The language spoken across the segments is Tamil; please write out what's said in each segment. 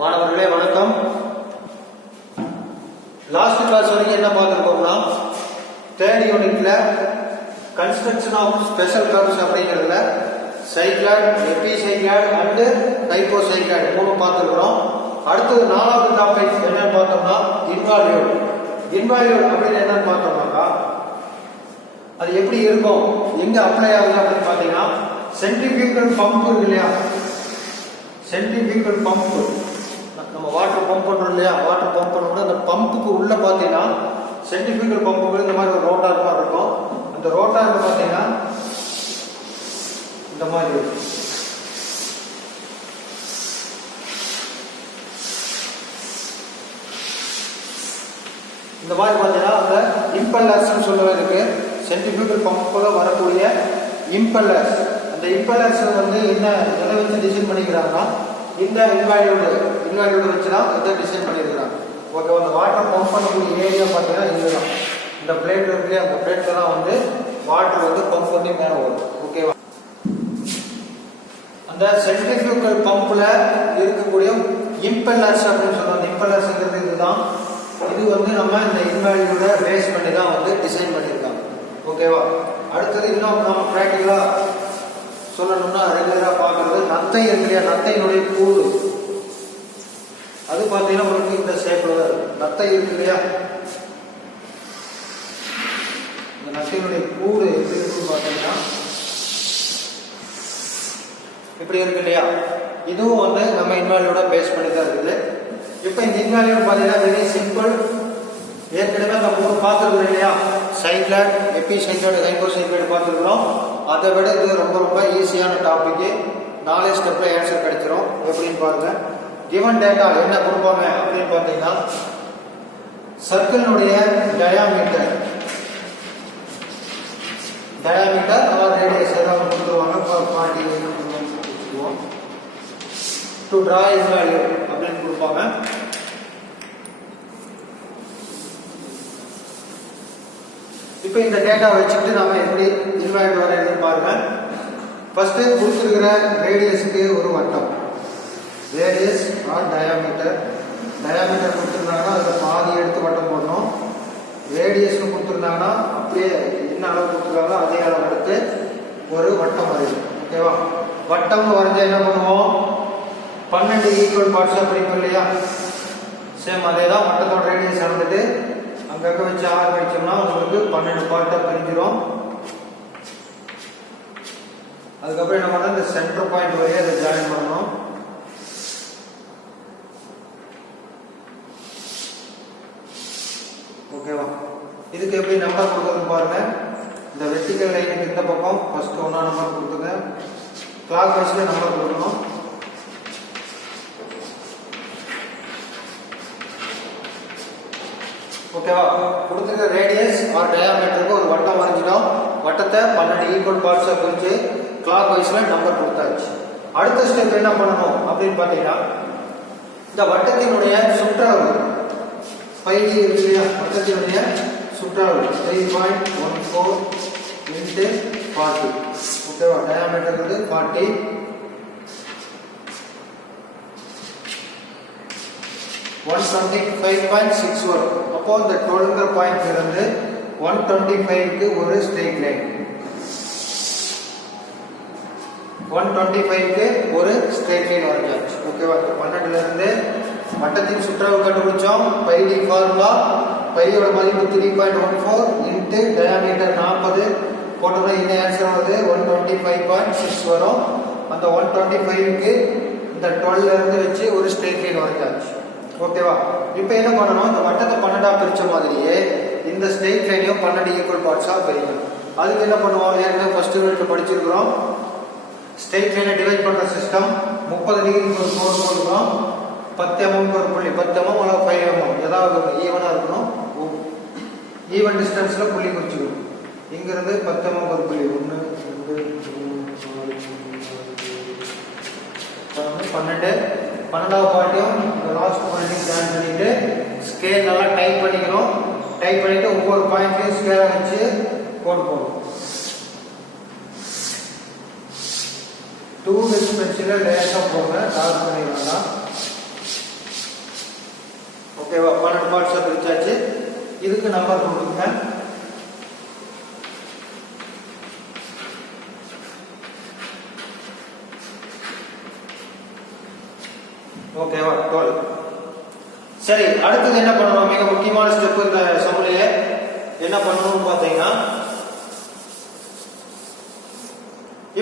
மாணவர்களே வணக்கம். லாஸ்ட் கிளாஸ் வரைக்கும் என்ன பார்த்துருக்கோம்னா, தேர்ட் யூனிட்ல கன்ஸ்ட்ரக்ஷன் ஆஃப் ஸ்பெஷல் கர்வ்ஸ் அப்படிங்கிறதுல சைக்ளாய்டு, எபிசைக்ளாய்டு அண்ட் ஹைப்போசைக்ளாய்டு மூணு பார்த்துருக்கிறோம். அடுத்தது நாலாவது டாபிக் என்னன்னு பார்த்தோம்னா இன்வால்யூட். இன்வால்யூட் அப்படின்னு என்னன்னு பார்த்தோம்னாக்கா அது எப்படி இருக்கும், எங்க அப்ளை ஆகுது அப்படின்னு பார்த்தீங்கன்னா, சென்ட்ரிஃபியூகல் பம்ப் இருக்கு இல்லையா, சென்ட்ரிஃபியூகல் பம்ப் நம்ம வாட்டர் பம்ப் பண்றோம் இல்லையா, வாட்டர் பம்ப் பண்ணோம்னா அந்த பம்புக்கு உள்ள பார்த்தீங்கன்னா சென்ட்ரிஃபியூகல் பம்புக்கு இந்த மாதிரி ஒரு ரோட்டார் மாதிரி இருக்கும். அந்த ரோட்டார் பார்த்தீங்கன்னா இந்த மாதிரி பார்த்தீங்கன்னா அந்த இம்பல்லர்ஸ் சொல்லவே இருக்கு. சென்ட்ரிஃபியூகல் பம்புக்குள்ள வரக்கூடிய இம்பல்லர்ஸ், அந்த இம்பல்லர்ஸ் வந்து என்ன எதை வச்சு டிசைன் பண்ணிக்கிறாங்கன்னா, இந்த இன்வால்யூட் வச்சு தான் இதை டிசைன் பண்ணியிருக்கிறாங்க. ஓகே, அந்த வாட்டர் பம்ப் பண்ணக்கூடிய ஏரியா பார்த்தீங்கன்னா இதுதான், இந்த பிளேட் இருக்கு, அந்த பிளேட்ல தான் வந்து வாட்டர் வந்து பம்ப் பண்ணி மேலே வரும். ஓகேவா, அந்த சென்ட்ரிஃபியூகல் பம்ப்ல இருக்கக்கூடிய இம்பல்லர்ஸ் அப்படின்னு சொல்லுவாங்க. இம்பல்லர்ஸ்ங்கிறது இதுதான். இது வந்து நம்ம இந்த இன்வால்யூட பேஸ் பண்ணி தான் வந்து டிசைன் பண்ணியிருக்காங்க. ஓகேவா, அடுத்தது இன்னும் நம்ம ப்ராக்டிக்கலா சொல்லணும்னா ரெகுலரா பார்க்கறது நத்தை இருக்கு இல்லையா, நத்தையினுடைய கூடு. அது பார்த்தீங்கன்னா உங்களுக்கு இந்த ஷேப்ல நத்தை இருக்கு இல்லையா, இந்த நத்தையினுடைய கூடு எப்படி இருக்குன்னு பார்த்தீங்கன்னா இப்படி இருக்கு இல்லையா. இதுவும் வந்து நம்ம இன்வால்யூட பேஸ் பண்ணி தான் இருக்குது. இப்போ இந்த இன்வால்யூட் பார்த்தீங்கன்னா வெரி சிம்பிள். ஏற்கனவே நம்ம மூணு பார்த்துருக்கோம் இல்லையா, சைக்ளாய்டு, எபிசைக்ளாய்டு, ஹைப்போசைக்ளாய்டு பார்த்துருக்கிறோம். அதை விட இது ரொம்ப ஈஸியான டாபிக். 4 ஸ்டெப்ல ஆன்சர் கிடைச்சிரும். எப்படின்னு பாருங்க. கிவன் டேட்டா என்ன கொடுப்பாங்க அப்படின்னு பார்த்தீங்கன்னா, சர்க்கிளினுடைய டயாமீட்டர் ரேடியஸ் ஏதாவது கொடுத்துருவாங்க. 40 டு டிரா இன்வால்யூட் அப்படின்னு கொடுப்பாங்க. இப்போ இந்த டேட்டா வச்சுட்டு நாம எப்படி இன்வால்யூட் வரையறதுன்னு பாருங்க. ஃபர்ஸ்ட் கொடுத்துருக்கிற ரேடியஸுக்கு ஒரு வட்டம், ரேடியஸ் ஆர் டயாமீட்டர் கொடுத்துருந்தாங்கன்னா அதில் பாதி எடுத்து வட்டம் போடணும். ரேடியஸ்னு கொடுத்துருந்தாங்கன்னா அப்படியே என்ன அளவு கொடுத்துருக்காங்களோ அதே அளவு எடுத்து ஒரு வட்டம் வரையும். ஓகேவா, வட்டம் வரைஞ்சா என்ன பண்ணுவோம், 12 ஈக்குவல் பார்ட்ஸாக பிரிக்கும் இல்லையா. சேம் அதே தான், வட்டத்தோட ரேடியஸ் இருந்துட்டு அங்கங்கே வச்சு ஆறு கழிச்சோம்னா உங்களுக்கு 12 பார்ட்டாக பிரிஞ்சிடும். அதுக்கப்புறம் என்ன பண்ணணும், இந்த சென்டர் பாயிண்ட் வரையே அதை ஜாயின் பண்ணணும். ஓகேவா, இதுக்கு எப்படி நம்பர் கொடுக்குறது பாருங்க. இந்த வெர்டிகல் லைனுக்கு இந்த பக்கம் ஃபர்ஸ்ட் 1 நம்பர் கொடுத்துங்க, கிளாக் வைஸ்ல நம்பர் கொடுக்கணும். ஓகேவா, கொடுத்துருக்க ரேடியஸ் ஆர் டயாமீட்டருக்கு ஒரு வட்டம் வரைஞ்சிட்டோம். வட்டத்தை 12 ஈக்குவல் பார்ட்ஸா பிரிச்சு கிளாக் வைஸ்ல நம்பர் கொடுத்தாச்சு. அடுத்த ஸ்டெப் என்ன பண்ணணும் அப்படின்னு பார்த்தீங்கன்னா, இந்த வட்டத்தினுடைய சுற்றளவு 5D இருக்கு இல்லையா, வட்டத்தினுடைய சுற்றளவு 3.14 into 40. ஓகேவா, டயாமீட்டர் வந்து 40, 125.6 வரும். அப்போ இந்த 12ங்கிற பாயிண்ட் இருந்து 125க்கு ஒரு ஸ்ட்ரெயிட் லைன், 125க்கு ஒரு ஸ்ட்ரெயிட் லைன் வரைஞ்சாச்சு. ஓகேவா, 12ல இருந்து வட்டத்தின் சுற்றளவு கண்டுபிடிச்சோம். πd ஃபார்முலா, πயோட மதிப்பு 3.14 இன்டு டயாமீட்டர் 40 போட்டோம்னா இந்த ஆன்சர் வருது 125.6 வரும். அந்த 125க்கு இந்த 12ல இருந்து வச்சு ஒரு ஸ்ட்ரெயிட் லைன் வரைஞ்சாச்சு. ஓகேவா, இப்போ என்ன பண்ணணும், இந்த வட்டத்தை 12ஆ பிரிச்ச மாதிரியே இந்த ஸ்ட்ரெயிட் லைனையும் 12 ஈக்குவல் பார்ட்ஸா பிரிக்கணும். அதுக்கு என்ன பண்ணுவோம், ஏற்கனவே ஃபர்ஸ்ட் யூனிட்ல படிச்சிருக்கிறோம். ஸ்ட்ரெயிட் லைனை டிவைட் பண்ற சிஸ்டம் 30 டிகிரிக்கு ஒரு கோடு போடுறோம். 10 mm ஒரு புள்ளி, 10 mm அல்லது 5 mm ஏதாவது ஈவனா இருக்கணும். ஈவன் டிஸ்டன்ஸ்ல புள்ளி குறிச்சுக்கணும். இங்க இருந்து 10 mm ஒரு புள்ளி 1 2 12 12வது பார்ட்டையும் லாஸ்ட் பாயிண்டையும் ஜாயின் பண்ணிட்டு ஸ்கேல் நல்லா டைப் பண்ணிக்கணும். டைப் பண்ணிட்டு ஒவ்வொரு பாயிண்ட்லையும் ஸ்கேலை வச்சு கோடு போடணும். 2 டிஸ்பென்சில் லேசாக போங்க, டார்க் பண்ணிடலாம். ஓகேவா? 12 பார்ட்ஸாக பிரிச்சாச்சு. இதுக்கு நம்பர் கொடுங்க. ஓகேவா? 12. சரி, அடுத்தது என்ன பண்ணணும்? மிக முக்கியமான ஸ்டெப் இந்த சமநிலையில என்ன பண்ணணும்னு பார்த்தீங்கன்னா,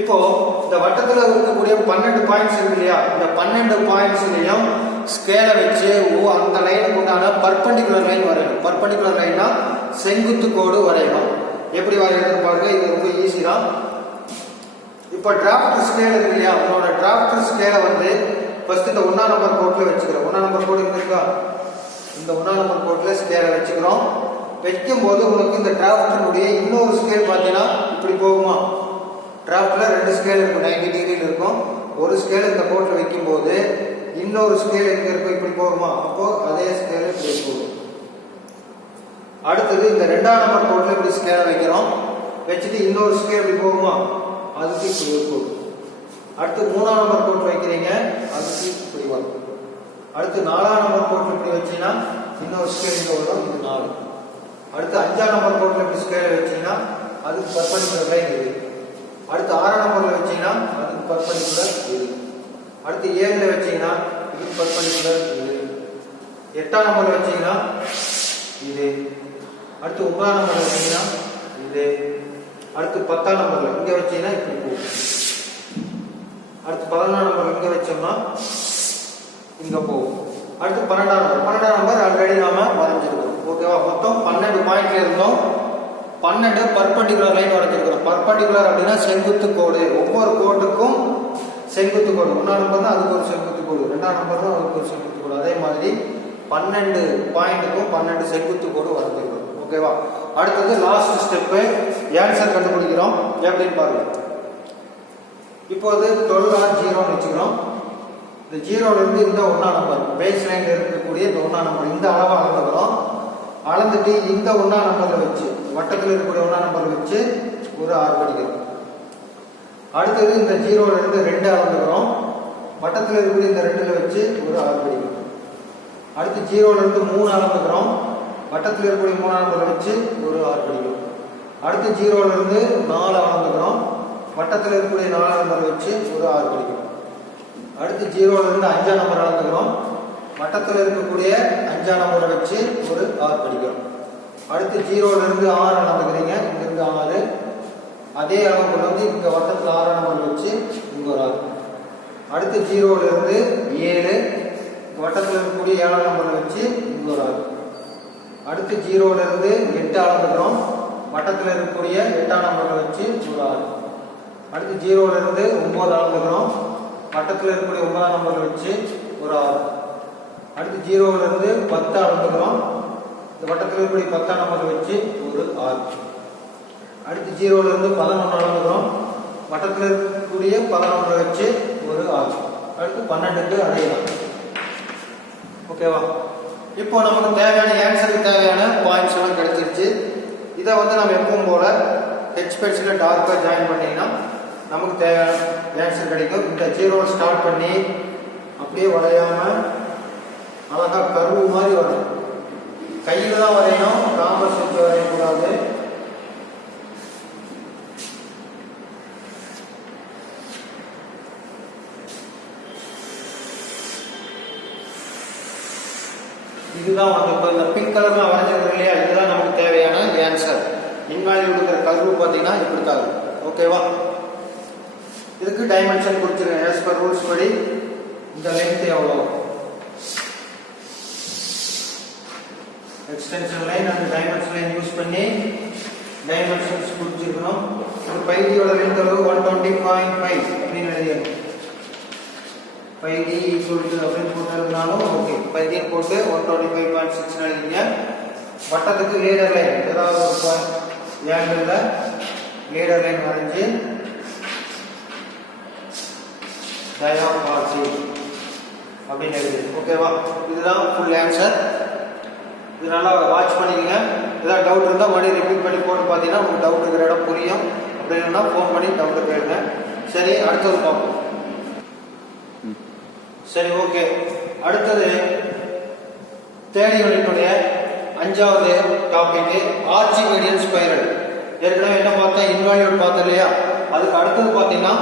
இப்போ இந்த வட்டத்தில் இருக்கக்கூடிய 12 பாயிண்ட்ஸ் இருக்கு இல்லையா? இந்த 12 பாயிண்ட்ஸ்லையும் ஸ்கேலை வச்சு அந்த லைனுக்கு உண்டான பர்பெண்டிகுலர் லைன் வரையணும். பர்பெண்டிகுலர் லைன்னா செங்குத்து கோடு வரையணும். எப்படி வரையறது பாருங்க, இது ரொம்ப ஈஸி தான். இப்போ டிராஃப்ட் ஸ்கேல் இருக்கு இல்லையா? உங்களோட டிராஃப்ட் ஸ்கேலை வந்து ஃபர்ஸ்ட் இந்த 1ஆம் நம்பர் கோட்ல வச்சுக்கிறோம். 1ஆம் நம்பர் கோடு இருக்கா? இந்த 1ஆம் நம்பர் கோட்ல ஸ்கேலை வச்சுக்கிறோம். வைக்கும்போது உங்களுக்கு இந்த டிராஃப்டினுடைய இன்னொரு ஸ்கேல் பார்த்தீங்கன்னா இப்படி போகுமா? டிராஃப்ட்ல 2 ஸ்கேல் இருக்கும், 90 டிகிரியில் இருக்கும். ஒரு ஸ்கேல் இந்த கோட்ல வைக்கும்போது இன்னொரு ஸ்கேல் எங்க இருக்கும்? இப்படி போகுமா? அப்போ அதே ஸ்கேல் இப்படி போகும். அடுத்தது இந்த 2ஆம் நம்பர் கோட்ல இப்படி ஸ்கேலை வைக்கிறோம். வச்சுட்டு இன்னொரு ஸ்கேல் இப்படி போகுமா? அதுக்கு இப்படி போகும். அடுத்து 3ஆம் நம்பர் கோட்ல வைக்கிறீங்க, அதுக்கு இப்படி வரும். அடுத்து 4ஆம் நம்பர் கோட்ல இப்படி வச்சீங்கன்னா இன்னொரு ஸ்கேல் இங்க வரும், இது 4. அடுத்து 5ஆம் நம்பர் கோட்ல இப்படி ஸ்கேலை வச்சீங்கன்னா அதுக்கு பர்பெண்டிகுலர் லைன் இது. அடுத்து 6ஆம் நம்பர்ல வச்சீங்கன்னா அதுக்கு பர்பெண்டிகுலர் இது. அடுத்து 7ல வச்சீங்கன்னா இதுக்கு பர்பெண்டிகுலர் இது. 8ஆம் நம்பர்ல வச்சீங்கன்னா இது. அடுத்து 9ஆம் நம்பர்ல வச்சீங்கன்னா இது. அடுத்து 10ஆம் நம்பர்ல இங்க வச்சீங்கன்னா இப்படி போகும். அடுத்து 11ஆம் நம்பர் இங்க வச்சோம்னா இங்க போகும். அடுத்து 12ஆம் நம்பர் ஆல்ரெடி நாம வரைஞ்சிருக்கோம். ஓகேவா? மொத்தம் 12 பாயிண்ட்ல இருந்தோம். 12 பர்பெண்டிகுலர் லைன் வரைஞ்சிருக்கிறோம். பர்பெண்டிகுலர் அப்படின்னா செங்குத்து கோடு. ஒவ்வொரு கோட்டுக்கும் செங்குத்து கோடு. 1ஆம் நம்பர்னா அதுக்கு ஒரு செங்குத்து கோடு, 2ஆம் நம்பர்னா அதுக்கு ஒரு செங்குத்து கோடு. அதே மாதிரி 12 பாயிண்ட்டுக்கும் 12 செங்குத்து கோடு வரைஞ்சிருக்கிறோம். ஓகேவா? அடுத்தது லாஸ்ட் ஸ்டெப்பு, ஆன்சர் கண்டுபிடிக்கிறோம். எப்படின்னு பாருங்க. இப்போது 12 ஆர் 0ன்னு வச்சுக்கிறோம். இந்த 0ல இருந்து இந்த 1ஆம் நம்பர் பேஸ் லைன்ல இருக்கக்கூடிய இந்த 1ஆம் நம்பர் இந்த அளவை அளந்துக்கிறோம். அளந்துட்டு இந்த 1ஆம் நம்பர்ல வச்சு வட்டத்தில் இருக்கக்கூடிய 1ஆம் நம்பர் வச்சு ஒரு ஆர்க் அடிக்கிறோம். அடுத்தது இந்த 0ல இருந்து 2 அளந்துக்கிறோம். வட்டத்தில் இருக்கக்கூடிய இந்த 2ல வச்சு ஒரு ஆர்க் அடிக்கிறோம். அடுத்து 0ல இருந்து 3 அளந்துக்கிறோம். வட்டத்தில் இருக்கக்கூடிய 3ஆம் நம்பர்ல வச்சு ஒரு ஆர்க் அடிக்கிறோம். அடுத்து 0ல இருந்து 4 அளந்துக்கிறோம். வட்டத்தில் இருக்கக்கூடிய 4ஆம் நம்பர் வச்சு ஒரு ஆர்க் அடிக்கிறோம். அடுத்து 0ல இருந்து 5ஆம் நம்பர் அளந்துக்கிறோம். வட்டத்தில் இருக்கக்கூடிய 5ஆம் நம்பரை வச்சு ஒரு ஆர்க் அடிக்கிறோம். அடுத்து 0ல இருந்து 6 அளந்துக்கிறீங்க, இங்கிருந்து 6. அதே அளவு கொண்டு வந்து இங்க வட்டத்தில் 6ஆம் நம்பர் வச்சு இங்க ஒரு ஆர்க். அடுத்து 0ல இருந்து 7 வட்டத்தில் இருக்கக்கூடிய 7ஆம் நம்பரை வச்சு இங்க ஒரு ஆர்க். அடுத்து 0ல இருந்து 8 அளந்துக்கிறோம். வட்டத்தில் இருக்கக்கூடிய 8ஆம் நம்பரை வச்சு ஒரு ஆர்க். அடுத்து 0ல இருந்து 9 அளந்துக்கிறோம். வட்டத்தில் இருக்கக்கூடிய 9ஆம் நம்பரை வச்சு ஒரு ஆர்க். அடுத்து 0ல இருந்து 10 அளந்துக்கிறோம். இந்த வட்டத்தில் இருக்கக்கூடிய 10ஆம் நம்பரை வச்சு ஒரு ஆர்க். அடுத்து 0ல இருந்து 11 அளந்துக்கிறோம். வட்டத்தில் இருக்கக்கூடிய 11 வச்சு ஒரு ஆர்க். அடுத்து 12க்கு அடையலாம். ஓகேவா? இப்போ நமக்கு தேவையான ஆன்சருக்கு தேவையான பாயிண்ட்ஸ் எல்லாம் கிடைச்சிருச்சு. இதை வந்து நம்ம எப்பவும் போல ஹெச் பென்சில் டார்க்காக ஜாயின் பண்ணிங்கன்னா நமக்கு தேவையான ஆன்சர் கிடைக்கும். இந்த 0 ஸ்டார்ட் பண்ணி அப்படியே வரையாம அழகா கர்வு மாதிரி வரும். கையில் தான் வரையணும், காம்பஸ் வச்சு வரையக்கூடாது. இதுதான் வந்து இப்போ இந்த பிங்க் கலர்ல வரைஞ்சிருக்கு இல்லையா? இதுதான் நமக்கு தேவையான ஆன்சர். இன்வாலில் இருக்கிற கர்வு பார்த்தீங்கன்னா இப்படி தான். ஓகேவா? இதுக்கு டைமென்ஷன் கொடுத்துருங்க. ஆஸ் பர் ரூல்ஸ் படி இந்த லென்த் எவ்வளோ, extension line and dimension line use பண்ணி டைமென்ஷன்ஸ் கொடுத்துருக்கணும். ஒரு பைடியோட லென்த் எவ்வளோ? 120.5 அப்படின்னு எழுதிடணும். பைடி ஈக்குவல் டு அப்படின்னு போட்டிருந்தாலும் ஓகே. பைடின்னு போட்டு 125.6 எழுதிங்க. வட்டத்துக்கு லீடர் லைன் ஏதாவது ஒரு ஆங்கிளில் லீடர் லைன் வரைஞ்சி டயலாக் பார்ட்டி அப்படின்னு எழுதி. ஓகேவா? இதுதான் ஃபுல் ஆன்சர். இது நல்லா வாட்ச் பண்ணிக்கங்க. ஏதாவது டவுட் இருந்தால் மறுபடியும் ரிப்பீட் பண்ணி போட்டு பார்த்தீங்கன்னா உங்களுக்கு டவுட் இருக்கிற இடம் புரியும். அப்படி இல்லைன்னா ஃபோன் பண்ணி டவுட்டு கேளுங்க. சரி, அடுத்தது பார்ப்போம். சரி, ஓகே. அடுத்தது தேர்ட் யூனிட்டுடைய 5வது டாபிக் ஆர்ச்சிமீடியன் ஸ்பைரல். ஏற்கனவே என்ன பார்த்தோம், இன்வால்யூட் பார்த்தோம் இல்லையா, அதுக்கு அடுத்தது பார்த்தீங்கன்னா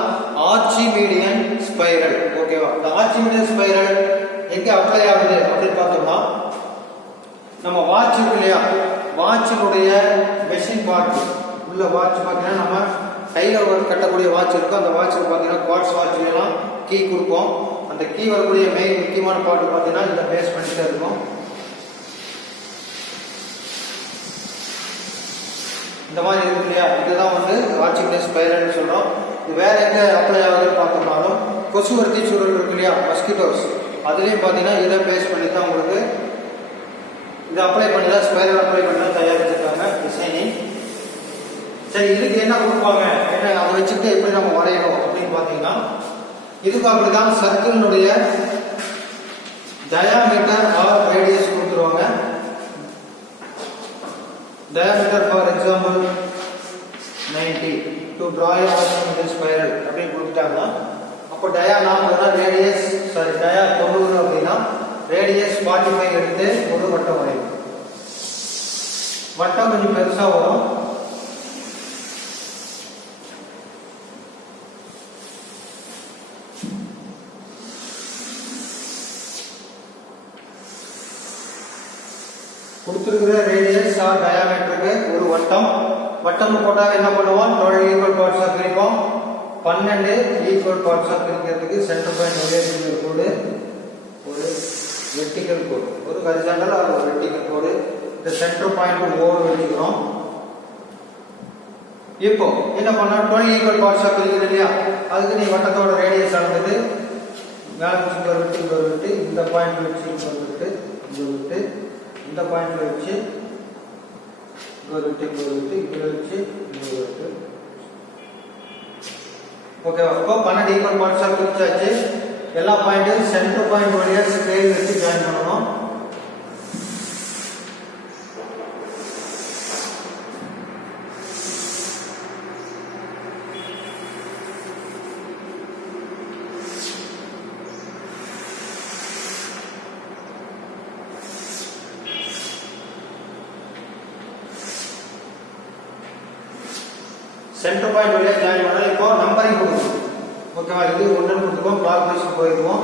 ஆர்ச்சிமீடியன் ஸ்பைரல். ஓகேவா, இந்த ஆர்ச்சிமீடியன் ஸ்பைரல் எங்கே அப்ளை ஆகுது அப்படின்னு பார்த்தோம்னா, நம்ம வாட்ச் இருக்கு இல்லையா, வாட்சினுடைய மெஷின் பார்ட் உள்ள வாட்ச் பார்த்தீங்கன்னா நம்ம கையில் கட்டக்கூடிய வாட்ச் இருக்கும். அந்த வாட்சில் பார்த்தீங்கன்னா குவார்ட்ஸ் வாட்ச்லாம் கீ கொடுப்போம். அந்த கீ வரக்கூடிய முக்கியமான பார்ட் பார்த்தீங்கன்னா இந்த பேஸ் பண்ணிட்டு இருக்கும். இந்த மாதிரி இருக்கு இல்லையா, இதுதான் வந்து ஆர்ச்சிமீடியன் ஸ்பைரல்னு சொல்றோம். இது வேற எங்க அப்ளை ஆகுதுன்னு பார்த்தோம்னாலும் கொசுவர்த்தி சூழல் இருக்கு இல்லையா, மஸ்கிட்டோஸ், அதுலேயும் பார்த்தீங்கன்னா இதை பேஸ் பண்ணி தான் உங்களுக்கு இதை அப்ளை பண்ணி தான் ஸ்பைரல் அப்ளை பண்ணி தான் தயாரிச்சிருக்காங்க டிசைனிங். சரி, இதுக்கு என்ன கொடுப்பாங்க, என்ன அதை வச்சுட்டு எப்படி நம்ம வரையணும் அப்படின்னு பார்த்தீங்கன்னா, இதுக்கு அப்படிதான் சர்க்கிளினுடைய டயாமீட்டர் ஆர் ரேடியஸ் கொடுத்துருவாங்க. Diameter for example 90 to draw a Archimedean spiral அப்படின்னு கொடுத்துட்டாங்கன்னா, அப்போ டயா நாம ரேடியஸ் டயா 90 அப்படின்னா ரேடியஸ் 45 எடுத்து ஒரு வட்டம் வரையும். வட்டம் கொஞ்சம் பெருசா வரும். கொடுத்துருக்கிற ரேடியஸ் ஆர் டயாமீட்டருக்கு ஒரு வட்டம். வட்டம் போட்டால் என்ன பண்ணுவோம், 12 ஈக்குவல் பார்ட்ஸாக பிரிப்போம். 12 ஈக்குவல் பார்ட்ஸாக பிரிக்கிறதுக்கு சென்டர் பாயிண்ட் ஒரே கோடு, ஒரு வெர்டிகல் கோடு, ஒரு ஹரிசாண்டல் ஆர் ஒரு வெர்டிகல் கோடு. இந்த சென்டர் பாயிண்ட் ஓ வச்சுக்கிறோம். இப்போ என்ன பண்ணா 12 ஈக்குவல் பார்ட்ஸாக பிரிக்கிறது இல்லையா, அதுக்கு நீ வட்டத்தோட ரேடியஸ் ஆனது மேலே வச்சு விட்டு இந்த பாயிண்ட் வச்சு விட்டு விட்டு இந்த பாயிண்ட்ல வச்சு விட்டு இதுல வச்சு விட்டு. ஓகேவா, இப்போ 12 ஈக்குவல் பார்ட்ஸா பிரிச்சாச்சு. எல்லா பாயிண்ட்டும் சென்டர் பாயிண்ட் வழியா ஸ்கேல் வச்சு ஜாயின் பண்ணணும். சென்டர் பாயிண்ட் வழியா ஜாயின் பண்ணா இப்போ நம்பரிங் கொடுக்கணும். ஓகேவா, இது 1 கொடுத்துக்கோம், கிளாக் வைஸ் போயிருவோம்.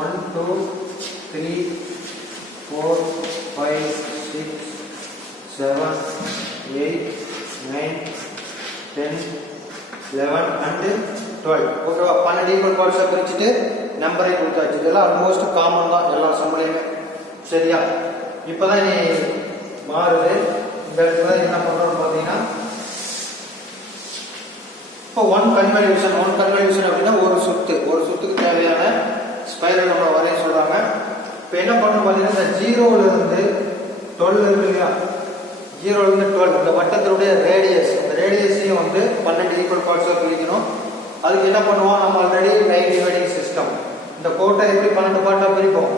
1 2 3 4 5 6 7 8 9 10 11 and 12. ஓகேவா, 12 ஈக்குவல் பார்ட்ஸா பிரிச்சுட்டு நம்பரிங் கொடுத்தாச்சு. இதெல்லாம் ஆல்மோஸ்ட் காமன் தான் எல்லா சம்பளையுமே. சரியா, இப்போதான் நீ மாறுது. இந்த இடத்துல என்ன பண்றோம்னு பார்த்தீங்கன்னா, இப்போ ஒன் கன்வல்யூஷன் அப்படின்னா ஒரு சுத்துக்கு தேவையான ஸ்பைரல் நம்ம வரைய சொல்றாங்க. இப்போ என்ன பண்ணணும் பார்த்தீங்கன்னா, இந்த 0ல இருந்து 12 இருக்கு இல்லையா, 0ல இருந்து 12 இந்த வட்டத்தினுடைய ரேடியஸ், அந்த ரேடியஸையும் வந்து 12 ஈக்குவல் பார்ட்ஸாக பிரிக்கணும். அதுக்கு என்ன பண்ணுவோம், நம்ம ஆல்ரெடி லைன் டிவைடிங் சிஸ்டம், இந்த கோட்டை எப்படி 12 பார்ட்டாக பிரிப்போம்,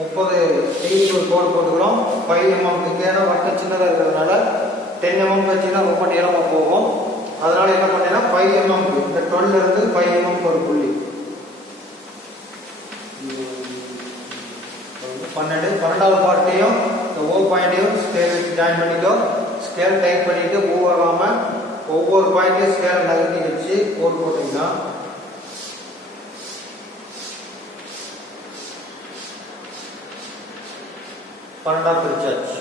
30 ஈக்குவல் கோடு போட்டுக்கிறோம். 5 mm ஏன்னா வட்டம் சின்னதாக இருக்கிறதுனால 10 mm வச்சுன்னா ரொம்ப நீளமாக போகும். அதனால என்ன பண்ணேன்னா 5 mm, இந்த 12 இருந்து 5 mm ஒரு புள்ளி 12வது பார்ட்டையும் இந்த ஓ பாயிண்டையும் ஸ்கேல் வச்சு ஜாயின் பண்ணிட்டோம். ஸ்கேல் டைப் பண்ணிட்டு மூவ் ஆகாம ஒவ்வொரு பாயிண்டையும் ஸ்கேல் நகர்த்தி வச்சு கோட் போட்டீங்கன்னா பன்னெண்டா பிரிச்சாச்சு.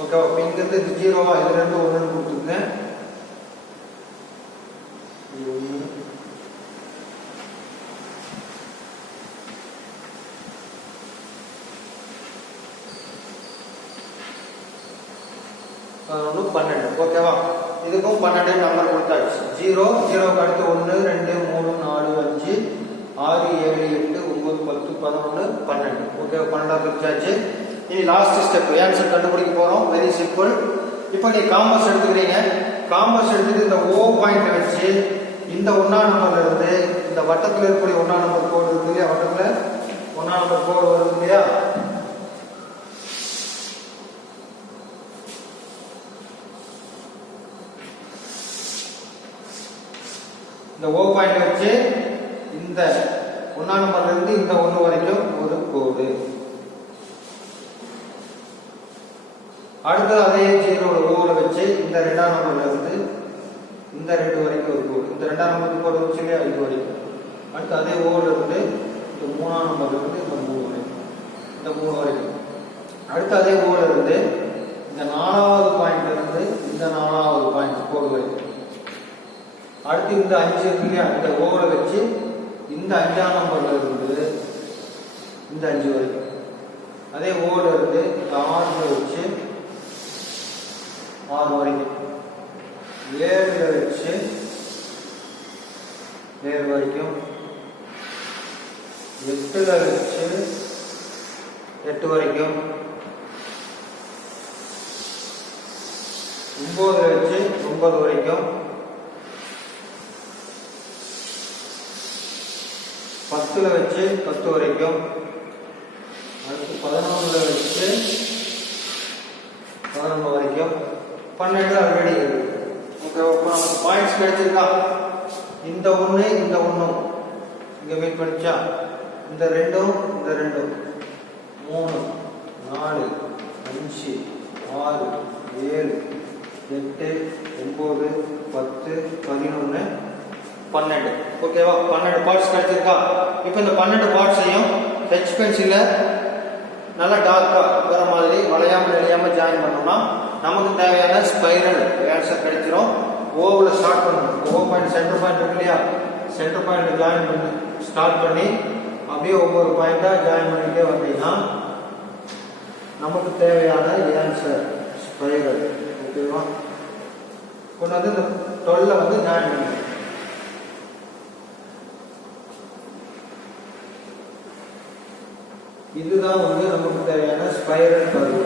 ஓகே, இங்கிருந்து இது 0வா, இதுல இருந்து 1 கொடுத்துருக்கேன். ஒன்று 12. ஓகேவா, இதுக்கும் 12 நம்பர் கொடுத்தாச்சு. 0க்கு அடுத்து 1 2 3 4 5 6 7 8 9 10 11 12. ஓகே, 12 பிரிச்சாச்சு. இனி லாஸ்ட் ஸ்டெப் ஆன்சர் கண்டுபிடிக்க போறோம். Very simple. இப்போ நீ காம்பஸ் எடுத்துக்கிறீங்க. காம்பஸ் எடுத்துட்டு இந்த ஓ பாயிண்ட் வச்சு இந்த 1ஆம் நம்பர்ல இருந்து இந்த வட்டத்தில் இருக்கக்கூடிய 1ஆம் நம்பர் கோடு இருக்கு இல்லையா, வட்டத்தில் 1ஆம் நம்பர் கோடு வருது இல்லையா, இந்த ஓ பாயிண்ட் வச்சு இந்த 1ஆம் நம்பர்ல இருந்து இந்த 1 வரைக்கும் ஒரு கோடு. அடுத்து அதே ஜீரோட ஓல வச்சு இந்த 2ஆம் நம்பர்ல இருந்து இந்த 2 வரைக்கும் ஒரு கோடு, இந்த 2ஆம் நம்பருக்கு கோடு வச்சு இல்லையா இது வரைக்கும். அடுத்து அதே ஓல இருந்து இந்த 3ஆம் நம்பர்ல இருந்து இந்த 3 வரைக்கும், இந்த 3 வரைக்கும். அடுத்து அதே ஓல இருந்து இந்த 4வது பாயிண்ட்ல இருந்து இந்த 4வது பாயிண்ட் கோடு வரைக்கும். அடுத்து இந்த 5 இருக்கு இல்லையா இந்த ஓல வச்சு இந்த 5ஆம் நம்பர்ல இருந்து இந்த 5 வரைக்கும். அதே ஓல இருந்து இந்த 6 வச்சு 6 வரைக்கும். 7 வச்சு 7 வரைக்கும். 8 வச்சு 8 வரைக்கும். 9 வச்சு 9 வரைக்கும். 10 வச்சு 10 வரைக்கும். அடுத்து 11 வச்சு 11 வரைக்கும். 12 ஆல்ரெடி இருக்கு. ஓகே, இப்போ நமக்கு பாயிண்ட்ஸ் கிடைச்சிருக்கா? இந்த 1 இந்த 1 இங்க மீட் பண்ணிச்சா? இந்த 2 இந்த 2 3 4 5 6 7 8 9 10 11 12. ஓகேவா? 12 பார்ட்ஸ் கிடைச்சிருக்கா? இப்போ இந்த 12 பார்ட்ஸையும் ஹெச் பென்சில்ல நல்லா டார்க்கா வர மாதிரி வளையாம நெளியாம ஜாயின் பண்ணோம்னா நமக்கு தேவையான ஸ்பைரல் ஆன்சர் கிடைச்சிரும். ஓவில் ஸ்டார்ட் பண்ணணும். ஓ பாயிண்ட் சென்டர் பாயிண்ட் இருக்கு இல்லையா, சென்டர் பாயிண்ட் ஜாயின் பண்ணி ஸ்டார்ட் பண்ணி அப்படியே ஒவ்வொரு பாயிண்டா ஜாயின் பண்ணிட்டே வந்தீங்கன்னா நமக்கு தேவையான ஆன்சர் ஸ்பைரல். ஓகேவா? கொண்டு வந்து இந்த 12 வந்து ஜாயின் பண்ணி இதுதான் வந்து நமக்கு தேவையான ஸ்பைரல் கர்வ்.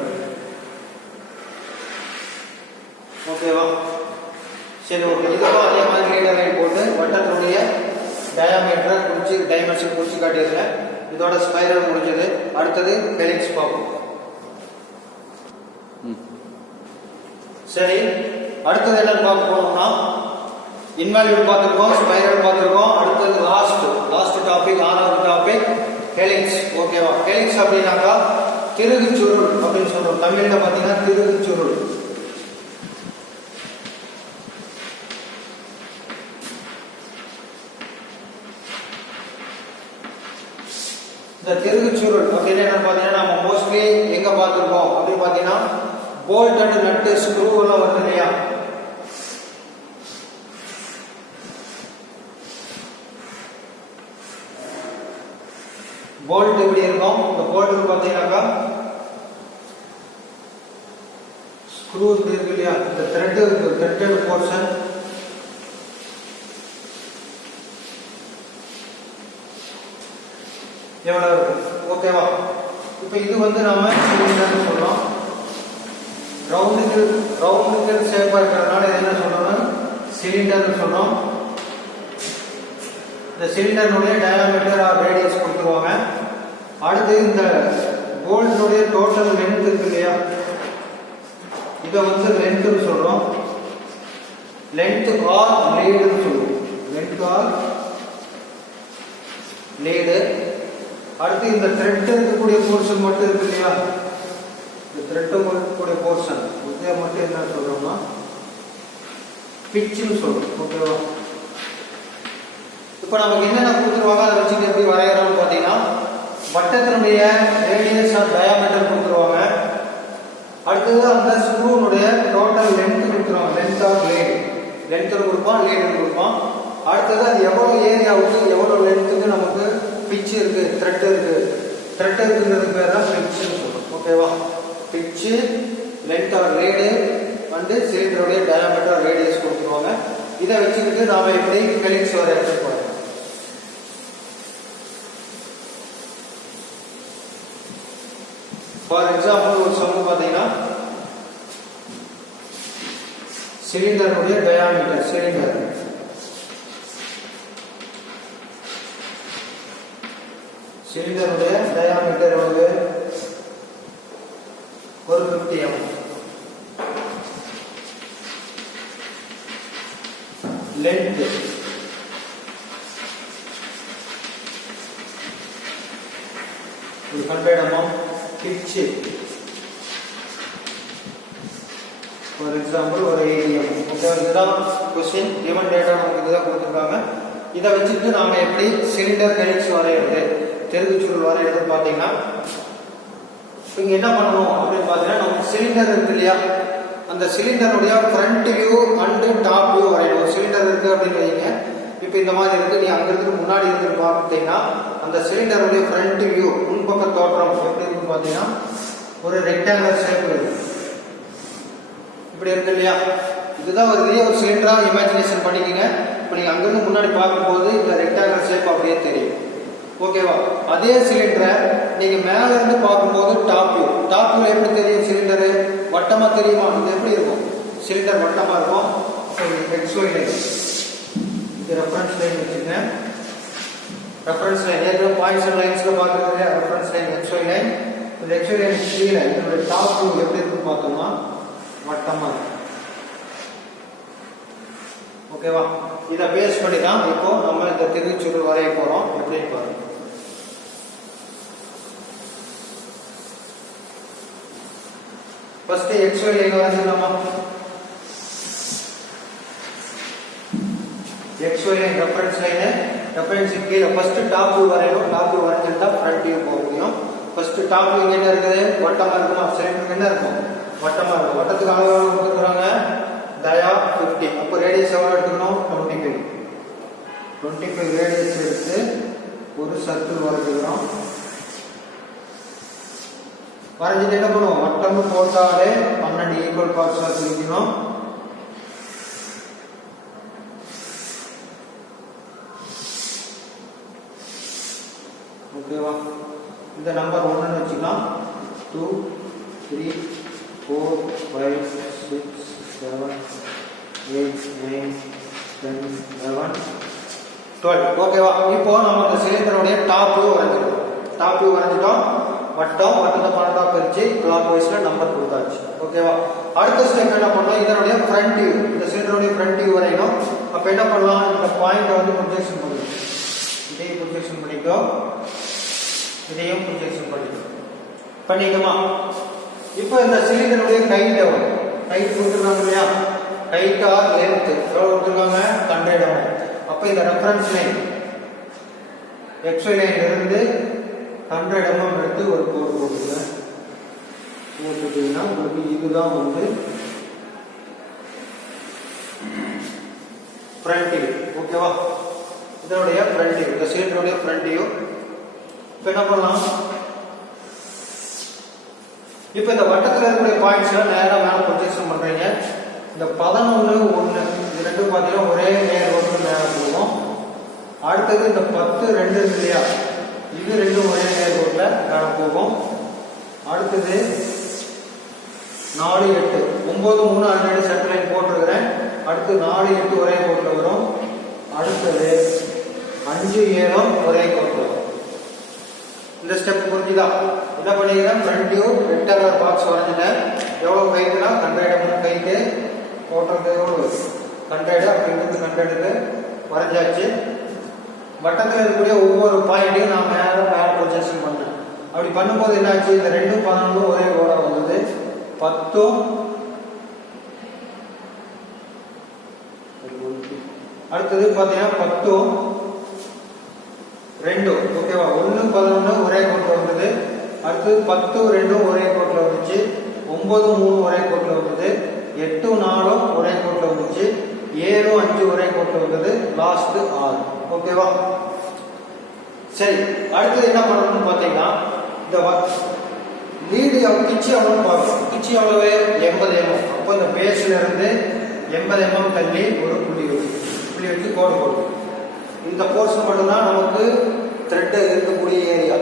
ஓகேவா? சரி, ஓகே. இதுவும் அதே மாதிரி லீடர் லைன் போட்டு வட்டத்தினுடைய டயாமீட்டரை குறிச்சு டைமென்ஷன் குறிச்சு காட்டியிருக்கேன். இதோட ஸ்பைரல் முடிஞ்சது. அடுத்தது ஹெலிக்ஸ் பார்ப்போம். சரி, அடுத்தது என்னன்னு பார்க்க போனோம்னா இன்வால்யூட் பார்த்துருக்கோம், ஸ்பைரல் பார்த்துருக்கோம். அடுத்தது லாஸ்ட் டாபிக் 6வது டாபிக் ஹெலிக்ஸ். ஓகேவா? ஹெலிக்ஸ் அப்படின்னாக்கா திருகு சுருள் அப்படின்னு சொல்றோம். தமிழ்ல பாத்தீங்கன்னா திருகு சுருள். இந்த திருகு சுருள் அப்படின்னு என்ன பாத்தீங்கன்னா நம்ம மோஸ்ட்லி எங்க பார்த்திருக்கோம் அப்படின்னு பாத்தீங்கன்னா போல்ட் அண்ட் நட்டு ஸ்க்ரூ எல்லாம் வருது இல்லையா, போல்ட் எப்படி இருக்கும்? இந்த போல்ட் பாத்தீங்கன்னாக்கா ஸ்க்ரூ இருக்கு இல்லையா, இந்த த்ரெட்டட் போர்ஷன் எவ்வளவு இருக்கும்? ஓகேவா? இப்போ இது வந்து நாம சிலிண்டர்னு சொல்றோம். ரவுண்டுக்கு ஷேப்பா இருக்கிறதுனால என்ன சொல்றோம்னா சிலிண்டர்னு சொல்றோம். இந்த சிலிண்டருடைய டயாமீட்டர் ஆர் ரேடியஸ் கொடுத்துருவாங்க. அடுத்து இந்த போல்ட்னுடைய டோட்டல் லென்த் இருக்கு இல்லையா, இதை வந்து லென்த்னு சொல்றோம். லென்த் ஆர் லீடுன்னு சொல்லுவோம். Length or lead. அடுத்து இந்த த்ரெட் இருக்கக்கூடிய போர்ஷன் மட்டும் இருக்கு இல்லையா, இந்த த்ரெட் இருக்கக்கூடிய போர்ஷன் இதை மட்டும் என்ன சொல்றோம்னா பிட்ச்னு சொல்றோம். ஓகேவா? இப்போ நமக்கு என்னென்ன கொடுத்துருவாங்க அதை வச்சுட்டு எப்படி வரைகிறோம்னு பார்த்தீங்கன்னா வட்டத்தினுடைய ரேடியஸ் ஆர் டயாமீட்டர் கொடுத்துருவாங்க. அடுத்தது அந்த ஸ்க்ரூனுடைய டோட்டல் லென்த் கொடுத்துருவாங்க. லென்த் ஆர் லீடு, லென்த் கொடுப்பான், லீடு கொடுப்பான். அடுத்தது அது எவ்வளவு ஏரியாவுக்கு எவ்வளவு லென்த்துக்கு நமக்கு பிட்ச் இருக்கு, த்ரெட் இருக்குங்கிறது பேர் தான் பிட்ச்னு சொல்றோம். ஓகேவா? Pitch, length or lead and சிலிண்டருடைய டயாமீட்டர் ரேடியஸ் கொடுத்துருவாங்க. இதை வச்சுக்கிட்டு நாம எப்படி ஹெலிக்ஸ் வரையறது போறோம். ஃபார் எக்ஸாம்பிள் ஒரு சம் பார்த்தீங்கன்னா சிலிண்டருடைய டயாமீட்டர், சிலிண்டருடைய டயாமீட்டர் வந்து ஒரு 50 mm. லென்த் ஒரு 100 mm. பிட்ச் ஃபார் எக்ஸாம்பிள் ஒரு ஏடிஎம். ஓகே, இதுதான் கொஸ்டின். கிவன் டேட்டா நமக்கு இதுதான் கொடுத்துருக்காங்க. இதை வச்சுட்டு நாங்கள் எப்படி சிலிண்டர் ஹெலிக்ஸ் வரைகிறது, தெருக்கு சுருள் வரைகிறது பார்த்தீங்கன்னா, இங்கே என்ன பண்ணணும் அப்படின்னு பார்த்தீங்கன்னா, நமக்கு சிலிண்டர் இருக்கு இல்லையா, அந்த சிலிண்டருடைய front view and top view வரையணும். சிலிண்டர் இருக்கு அப்படின்னு வைங்க. இப்போ இந்த மாதிரி இருக்கு, நீ அங்கிருந்து முன்னாடி இருந்து பார்த்தீங்கன்னா அந்த சிலிண்டருடைய ஃப்ரண்ட் வியூ முன்பக்க தோற்றம் எப்படி இருக்குன்னு பார்த்தீங்கன்னா ஒரு ரெக்டாங்குலர் ஷேப் இருக்கு, இப்படி இருக்கு இல்லையா. இதுதான் ஒரு பெரிய ஒரு சிலிண்டரா இமேஜினேஷன் பண்ணிக்கங்க. இப்போ நீங்க அங்கிருந்து முன்னாடி பார்க்கும்போது இந்த ரெக்டாங்குலர் ஷேப் அப்படியே தெரியும். ஓகேவா? அதே சிலிண்டரை நீங்க மேல இருந்து பார்க்கும்போது டாப் வியூ எப்படி தெரியும்? சிலிண்டரு வட்டமா தெரியுமா? இது எப்படி இருக்கும்? சிலிண்டர் வட்டமா இருக்கும். XY லைன், இது ரெஃபரன்ஸ் லைன் வச்சுங்க. ரெஃபரன்ஸ் லைன் ஏற்கனவே பாயிண்ட்ஸ் அண்ட் லைன்ஸ்ல பார்க்கறது இல்லையா? Reference line XY line. இந்த XY லைன் கீழே இதோட டாப் வியூ எப்படி இருக்குன்னு பார்த்தோம்னா வட்டமா இருக்கும். ஓகேவா? இதை பேஸ் பண்ணி தான் இப்போ நம்ம இந்த திருச்சுருள் வரைய போறோம். எப்படின்னு பாருங்க. ஃபர்ஸ்ட் XY லைன் வரைஞ்சிடலாமா? XY line reference line, reference கீழே ஃபர்ஸ்ட் டாப் வியூ வரையணும். டாப் வியூ வரைஞ்சிருந்தா ஃப்ரண்ட் வியூ போக முடியும். ஃபர்ஸ்ட் டாப் வியூ என்ன இருக்குது? வட்டமா இருக்குமா? சிலிண்டருக்கு என்ன இருக்கும்? வட்டமா இருக்கும். வட்டத்துக்கு அளவு எவ்வளவு கொடுத்துருக்காங்க? டயா 50. அப்போ ரேடியஸ் எவ்வளோ எடுத்துக்கணும்? 25 ரேடியஸ் எடுத்து ஒரு சர்க்கிள் வரைஞ்சிக்கிறோம். வரைஞ்சிட்டு என்ன பண்ணுவோம்? வட்டம்னு போட்டாலே 12 ஈக்குவல் பார்ட்ஸா பிரிக்கணும். ஓகேவா? இந்த நம்பர் 1 வச்சுக்கலாம். 2 3 4 5 6 7 8 9 10 11 12. ஓகேவா? இப்போ நம்ம இந்த சிலிண்டருடைய டாப் வியூ வரைஞ்சிட்டோம். டாப் வியூ வரைஞ்சிட்டோம். வட்டத்தை 12 பிரிச்சு கிளாக் வைஸ்ல நம்பர் கொடுத்தாச்சு. ஓகேவா? அடுத்த ஸ்டெப் என்ன பண்ணலாம்? இதனுடைய ஃப்ரண்ட் வியூ, இந்த சிலிண்டருடைய ஃப்ரண்ட் வியூ வரையணும். அப்ப என்ன பண்ணலாம்? இந்த பாயிண்ட் வந்து ப்ரொஜெக்ஷன் பண்ணணும். இதையும் ப்ரொஜெக்ஷன் பண்ணிக்கோ, இதையும் ப்ரொஜெக்ஷன் பண்ணிக்கோமா. இப்போ இந்த சிலிண்டருடைய ஹைட் எவ்வளவு? ஹைட் கொடுத்துருக்காங்க இல்லையா? ஹைட் ஆர் லென்த் எவ்வளவு கொடுத்துருக்காங்க? 100 mm. அப்ப இந்த ரெஃபரன்ஸ் லைன் XY லைன்ல இருந்து 100 mm எடுத்து ஒரு கோடு போட்டுங்க. போட்டுட்டீங்கன்னா உங்களுக்கு இதுதான் வந்து ஃப்ரண்ட் வியூ. ஓகேவா? இதனுடைய ஃப்ரண்ட் வியூ, இந்த சிலிண்டருடைய ஃப்ரண்ட் வியூ. இப்போ என்ன பண்ணலாம்? இப்போ இந்த வட்டத்தில் இருக்கக்கூடிய பாயிண்ட்ஸ் எல்லாம் நேராக மேலே ப்ரொஜெக்ஷன் பண்றீங்க. இந்த 11 1 இது ரெண்டும் பார்த்தீங்கன்னா ஒரே நேர் ரோட்டில் மேலே போகும். அடுத்தது இந்த 10 2 இல்லையா, இது ரெண்டும் ஒரே நேர் ரோட்டில் மேலே போகும். அடுத்தது 4 8 9 3 ஆல்ரெடி செட் லைன் போட்டிருக்கிறேன். அடுத்து 4 8 ஒரே கோட்டில் வரும். அடுத்தது 5 7 ஒரே கோட்டில் வரும். இந்த ஸ்டெப் புரிஞ்சுதா? என்ன பண்ணிக்கிறேன்? ஃப்ரண்ட் வியூ ரெக்டாங்குலர் பாக்ஸ் வரைஞ்சிட்டேன். எவ்வளோ கைட்டுனா 100 mm கைட்டு போட்டுறது எவ்வளோ? 100. அப்படின்றது 100க்கு வரைஞ்சாச்சு. வட்டத்தில் இருக்கக்கூடிய ஒவ்வொரு பாயிண்ட்டையும் நான் மேலே ப்ரொஜெக்ஷன் பண்ணேன். அப்படி பண்ணும்போது என்னாச்சு? இந்த 2 11 ஒரே கோடா வந்தது. 10 அடுத்தது பார்த்தீங்கன்னா 10 2 ஓகேவா? 1 11 ஒரே கோட்டில் வந்தது. அடுத்தது 10 2 ஒரே கோட்டில் வந்துச்சு. 9 3 ஒரே கோட்டில் வந்தது. 8 4 ஒரே கோட்டில் வந்துச்சு. 7 5 ஒரே கோட்டில் வந்தது. லாஸ்ட் 6. ஓகேவா? சரி, அடுத்தது என்ன பண்ணணும்னு பார்த்தீங்கன்னா இந்த லீடு பிச்சு எவ்வளோன்னு பார்க்கணும். பிச்சு எவ்வளவு? 80 mm. அப்போ இந்த பேஸ்ல இருந்து 80 mm தள்ளி ஒரு புள்ளி வச்சு கோடு போடணும். இந்த போர்ஷன் மட்டும்தான் நமக்கு த்ரெட் இருக்கக்கூடிய ஏரியா.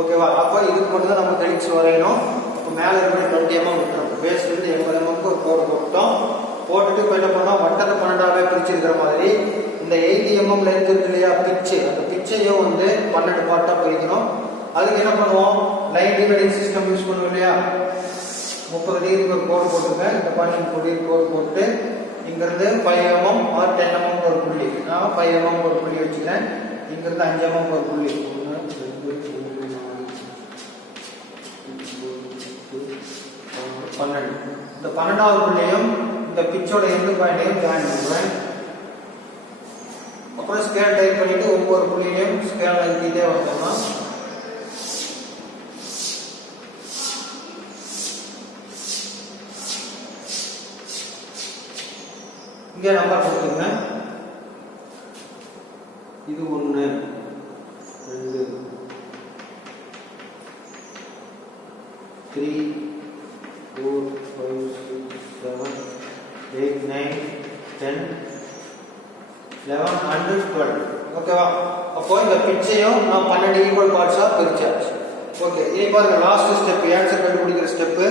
ஓகேவா? அப்போ இதுக்கு மட்டும் தான் நம்ம ஹெலிக்ஸ் வரையணும். இப்போ மேலே இருக்கிற 20 mm விட்டுறோம். பேஸ்ல இருந்து 80 mm ஒரு கோடு போட்டோம். போட்டுட்டு இப்போ என்ன பண்ணோம்? வட்டத்தை 12ஆகவே பிரிச்சிருக்கிற மாதிரி இந்த 80 mm லென்த் இருக்கு இல்லையா, பிச்சு, அந்த பிச்சையும் வந்து 12 பார்ட்டாக பிரிக்கணும். அதுக்கு என்ன பண்ணுவோம்? லைன் டிவைடிங் சிஸ்டம் யூஸ் பண்ணுவோம் இல்லையா? 30 டிகிரிக்கு ஒரு கோடு போட்டுருக்கேன். இந்த பாருங்க 30 டிகிரி கோடு போட்டு இங்கிருந்து 5 mm ஆர் 10 mm ஒரு புள்ளி, நான் 5 mm ஒரு புள்ளி வச்சுக்கிறேன். இங்கிருந்து 5 mm ஒரு புள்ளி, 12 இந்த 12வது புள்ளியும் இந்த பிச்சோட எண்டு பாயிண்டையும் ஜாயின் பண்ணுவேன். அப்புறம் ஸ்கேல் டைப் பண்ணிட்டு ஒவ்வொரு புள்ளியிலையும் ஸ்கேல் அழுத்திட்டே வந்தோம்னா இங்கே நம்பர் கொடுத்துருங்க. இது 1 2 3 4 5 6 7 8 9 10 11 and 12. ஓகேவா? அப்போ இந்த பிச்சையும் நான் 12 ஈக்குவல் பார்ட்ஸா பிரிச்சாச்சு. ஓகே, இனி பாருங்க லாஸ்ட் ஸ்டெப், ஆன்சர் கண்டுபிடிக்கிற ஸ்டெப்.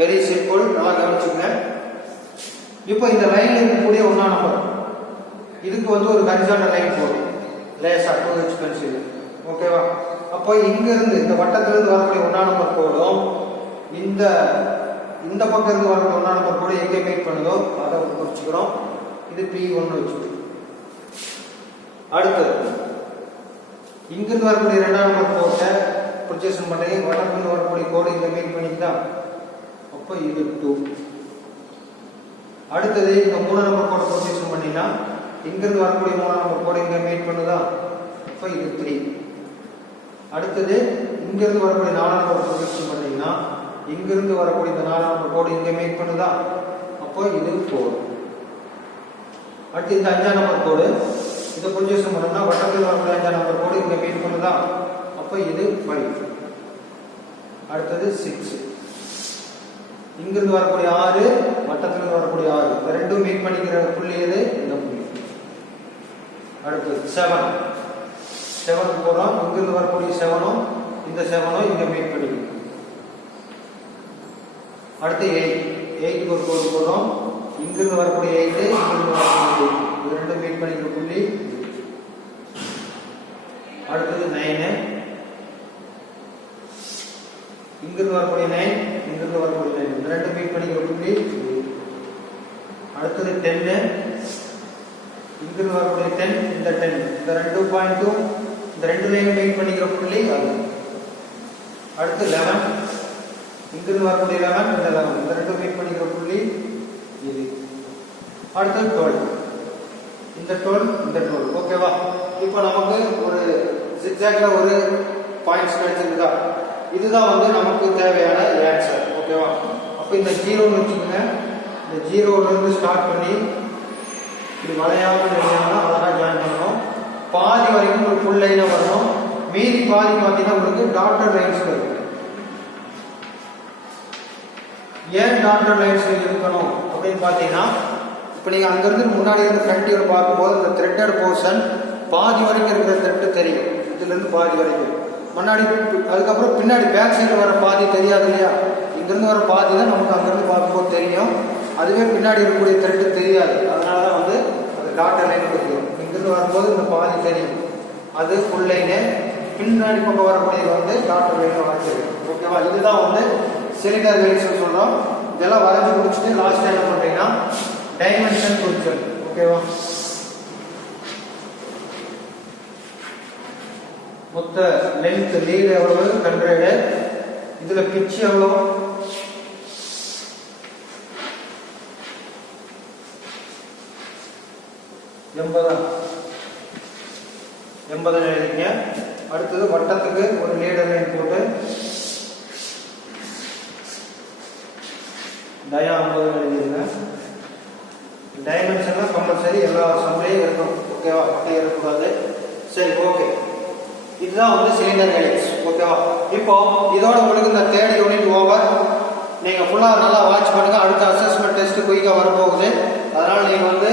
வெரி சிம்பிள், நல்லா கவனிச்சுங்க. இப்போ இந்த லைன்ல இருக்கக்கூடிய 1ஆம் நம்பர் இதுக்கு வந்து ஒரு ஹரிசாண்டல் லைன் போடும் லேசா 2H பென்சில். ஓகேவா? அப்போ இங்க இருந்து இந்த வட்டத்துல இருந்து வரக்கூடிய 1ஆம் நம்பர் கோடும் இந்த இந்த பக்கம் இருந்து வரக்கூடிய 1ஆம் நம்பர் கோடு எங்க மீட் பண்ணுதோ அதை குறிச்சுக்கிறோம். இது P1 வச்சுக்கிறோம். அடுத்தது இங்கிருந்து வரக்கூடிய 2ஆம் நம்பர் கோட்டை ப்ரொஜெக்ஷன் பண்ணி வட்டத்துல வரக்கூடிய கோடு இங்க மீட் பண்ணிக்கிட்டா அப்போ இது 2. அடுத்தது இந்த 3ஆம் நம்பர் கோடை ப்ரொஜெக்ஷன் பண்ணினா இங்கிருந்து வரக்கூடிய 3ஆம் நம்பர் கோடு இங்க மீட் பண்ணுதா அப்போ இது 3. அடுத்தது இங்கிருந்து வரக்கூடிய 4ஆம் நம்பர் ப்ரொஜெக்ஷன் பண்ணீங்கன்னா இங்கிருந்து வரக்கூடிய இந்த 4ஆம் நம்பர் கோடு இங்க மீட் பண்ணுதா அப்போ இது 4. அடுத்து இந்த 5ஆம் நம்பர் கோடு இதை ப்ரொஜெக்ஷன் பண்ணோம்னா வட்டத்தில் வரக்கூடிய 5ஆம் நம்பர் கோடு இங்க மீட் பண்ணுதா அப்போ இது 5. அடுத்தது 6. இங்கிருந்து வரக்கூடிய 6 வட்டத்திலிருந்து வரக்கூடிய 6 இந்த ரெண்டும் மீட் பண்ணிக்கிற புள்ளி எது? இந்த புள்ளி. அடுத்து 7 போறோம். இங்கிருந்து வரக்கூடிய 7ம் இந்த 7ம் இங்க மீட் பண்ணிக்கணும். அடுத்து 8 ஒரு கோடு போறோம். இங்கிருந்து வரக்கூடிய 8 இங்கிருந்து வரக்கூடிய 8 இது ரெண்டும் மீட் பண்ணிக்கிற புள்ளி. அடுத்தது 9 இங்கிருந்து வரக்கூடிய 9 இங்கிருந்து வரக்கூடிய 9 இந்த ரெண்டும் மீட் பண்ணிக்கிற புள்ளி. அடுத்தது 10 இங்கிருந்து வரக்கூடிய 10 இந்த 10 இந்த 2 பாயிண்ட்டும் இந்த ரெண்டு லைனும் மீட் பண்ணிக்கிற புள்ளி அது. அடுத்து 11 இங்கிருந்து வரக்கூடிய 11 இந்த 11 இந்த ரெண்டும் மீட் பண்ணிக்கிற புள்ளி இது. அடுத்து 12 இந்த 12 இந்த 12. ஓகேவா? இப்போ நமக்கு ஒரு ஜிக்ஜாக்ல ஒரு பாயிண்ட்ஸ் கிடைச்சிருக்கா? இதுதான் வந்து நமக்கு தேவையான ஆன்சர். ஓகேவா? அப்போ இந்த 0ன்னு வச்சுக்கோங்க. இந்த 0ல இருந்து ஸ்டார்ட் பண்ணி இது வளையாம நிலையாம அழகா ஜாயின் பண்ணணும். பாதி வரைக்கும் ஒரு ஃபுல் லைனா வரணும். மீதி பாதி பார்த்தீங்கன்னா உங்களுக்கு டாட்டட் லைன்ஸ் வரும். ஏன் டாட்டட் லைன்ஸ் இருக்கணும் அப்படின்னு பார்த்தீங்கன்னா இப்போ நீங்கள் அங்கேருந்து முன்னாடி இருந்து ஃப்ரண்ட் வியூ பார்க்கும்போது இந்த த்ரெட்டட் போர்ஷன் பாதி வரைக்கும் இருக்கிற த்ரெட்டு தெரியும். இதுலேருந்து பாதி வரைக்கும் முன்னாடி, அதுக்கப்புறம் பின்னாடி பேக் சைடு வர பாதி தெரியாது இல்லையா? இங்கேருந்து வர பாதி தான் நமக்கு அங்கேருந்து பார்க்கும்போது தெரியும். அதுவே பின்னாடி இருக்கக்கூடிய த்ரெட்டு தெரியாது. அதனால தான் வந்து அது டாட்டட் லைன் தெரியும். இங்கிருந்து வரும்போது இந்த பாதி தெரியும், அது ஃபுல் லைனு. பின்னாடி பக்கம் வரக்கூடியது வந்து டாட்டட் லைனில் வரைஞ்சிருக்கு. ஓகேவா? இதுதான் வந்து சிலிண்டர் லைன்ஸ் சொல்கிறோம். இதெல்லாம் வரைஞ்சி முடிச்சுட்டு லாஸ்ட் என்ன பண்ணுறீங்கன்னா டைமென்ஷன் குறிச்சல். ஓகேவா? மொத்த லென்த் லீடு எவ்வளவு? 100. இதுல பிட்ச் எவ்வளவு? 80 எழுதிங்க. அடுத்தது வட்டத்துக்கு ஒரு லீடர் லைன் போட்டு டயா 50 எழுதிருங்க. டைமென்ஷன்லாம் கம்பல்சரி எல்லா சம்லையும் இருக்கும். ஓகேவா? அப்படியே இருக்கக்கூடாது. சரி, ஓகே. இதுதான் வந்து சிலிண்டர் ஹெலிக்ஸ். ஓகேவா? இப்போ இதோட உங்களுக்கு இந்த 3rd யூனிட் ஓவர். நீங்கள் ஃபுல்லாக நல்லா வாட்ச் பண்ணுங்க. அடுத்த அசஸ்மெண்ட் டெஸ்ட் குயிக்காக வரப்போகுது. அதனால் நீங்கள் வந்து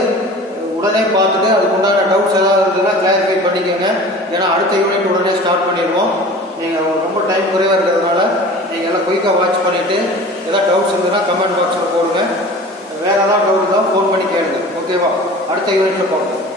உடனே பார்த்துட்டு அதுக்கு உண்டான டவுட்ஸ் ஏதாவது இருந்ததுன்னா கிளாரிஃபை பண்ணிக்கோங்க. ஏன்னா அடுத்த யூனிட் உடனே ஸ்டார்ட் பண்ணிடுவோம். நீங்கள் ரொம்ப டைம் குறைவாக இருக்கிறதுனால நீங்கள் எல்லாம் குயிக்காக வாட்ச் பண்ணிவிட்டு ஏதாவது டவுட்ஸ் இருந்ததுன்னா கமெண்ட் பாக்ஸில் போடுங்க. வேறு ஏதாவது டவுட் தான் ஃபோன் பண்ணி கேளுங்க. ஓகேவா? அடுத்த யூனிட்டில் பார்ப்போம்.